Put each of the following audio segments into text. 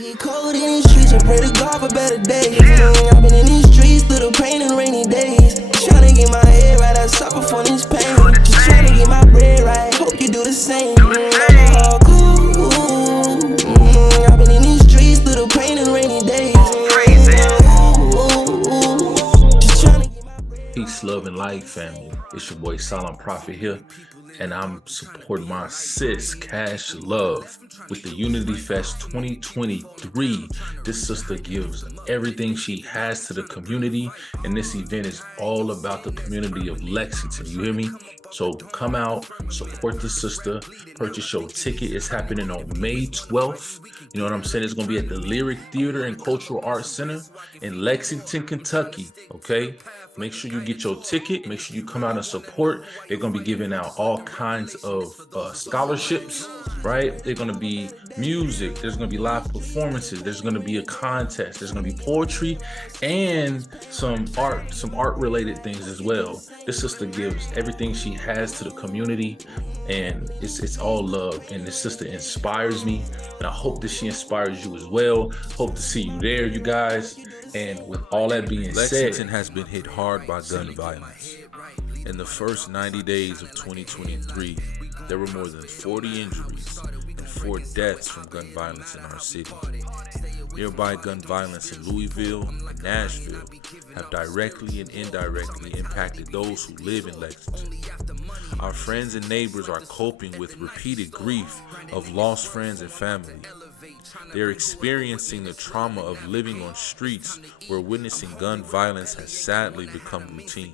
Get cold in these streets, I pray to God for better days. I've been in these streets through the pain and rainy days. Tryna get my head right, I suffer from this pain. Just tryna get my bread right, hope you do the same. I've been in these streets through the pain and rainy days. Just tryna get my bread. Peace, love, and light, family. It's your boy Silent Prophet here, and I'm supporting my sis, Cash Love, with the Unity Fest 2023. This sister gives everything she has to the community, and this event is all about the community of Lexington. You hear me? So come out, support the sister, purchase your ticket. It's happening on May 12th. You know what I'm saying? It's going to be at the Lyric Theater and Cultural Arts Center in Lexington, Kentucky. Okay? Make sure you get your ticket. Make sure you come out and support. They're going to be giving out all kinds of scholarships, right? They're going to be music. There's going to be live performances. There's going to be a contest. There's going to be poetry and some art related things as well. This sister gives everything she has to the community, and it's all love. And this sister inspires me, and I hope that she inspires you as well. Hope to see you there, you guys. And with all that being said, Lexington has been hit hard by gun violence. In the first 90 days of 2023, there were more than 40 injuries and 4 deaths from gun violence in our city. Nearby gun violence in Louisville and Nashville have directly and indirectly impacted those who live in Lexington. Our friends and neighbors are coping with repeated grief of lost friends and family. They're experiencing the trauma of living on streets where witnessing gun violence has sadly become routine.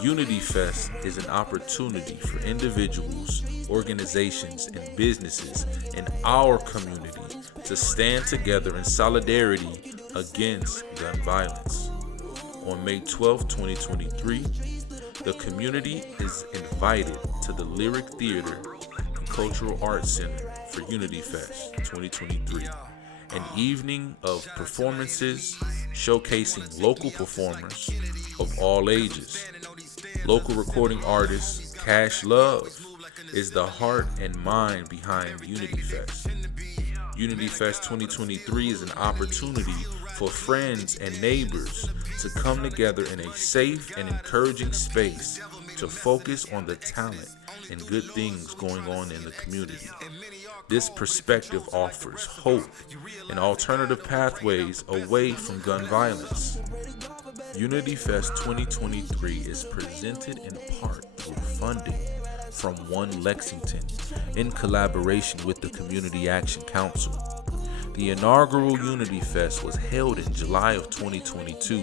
Unity Fest is an opportunity for individuals, organizations, and businesses in our community to stand together in solidarity against gun violence. On May 12, 2023, the community is invited to the Lyric Theater and Cultural Arts Center for Unity Fest 2023, an evening of performances showcasing local performers of all ages. Local recording artist Cash Love is the heart and mind behind Unity Fest. Unity Fest 2023 is an opportunity for friends and neighbors to come together in a safe and encouraging space to focus on the talent and good things going on in the community. This perspective offers hope and alternative pathways away from gun violence. Unity Fest 2023 is presented in part through funding from One Lexington in collaboration with the Community Action Council. The inaugural Unity Fest was held in July of 2022.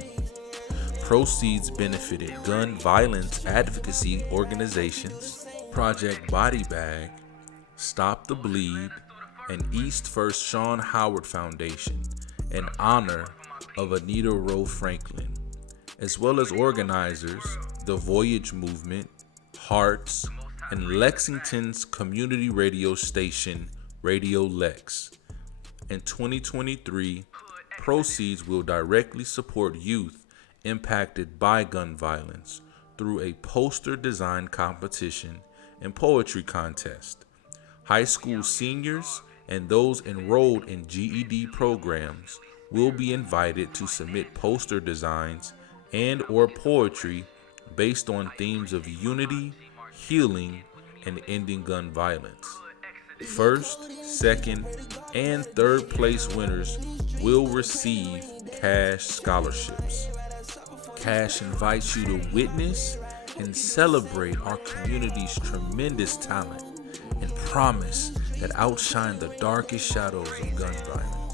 Proceeds benefited gun violence advocacy organizations, Project Body Bag, Stop the Bleed, and East First Sean Howard Foundation in honor of Anita Rowe Franklin, as well as organizers, the Voyage Movement, Hearts, and Lexington's community radio station, Radio Lex. In 2023, proceeds will directly support youth impacted by gun violence through a poster design competition and poetry contest. High school seniors and those enrolled in GED programs will be invited to submit poster designs and or poetry based on themes of unity, healing, and ending gun violence. First, second, and third place winners will receive cash scholarships. Cash invites you to witness and celebrate our community's tremendous talent and promise that outshine the darkest shadows of gun violence.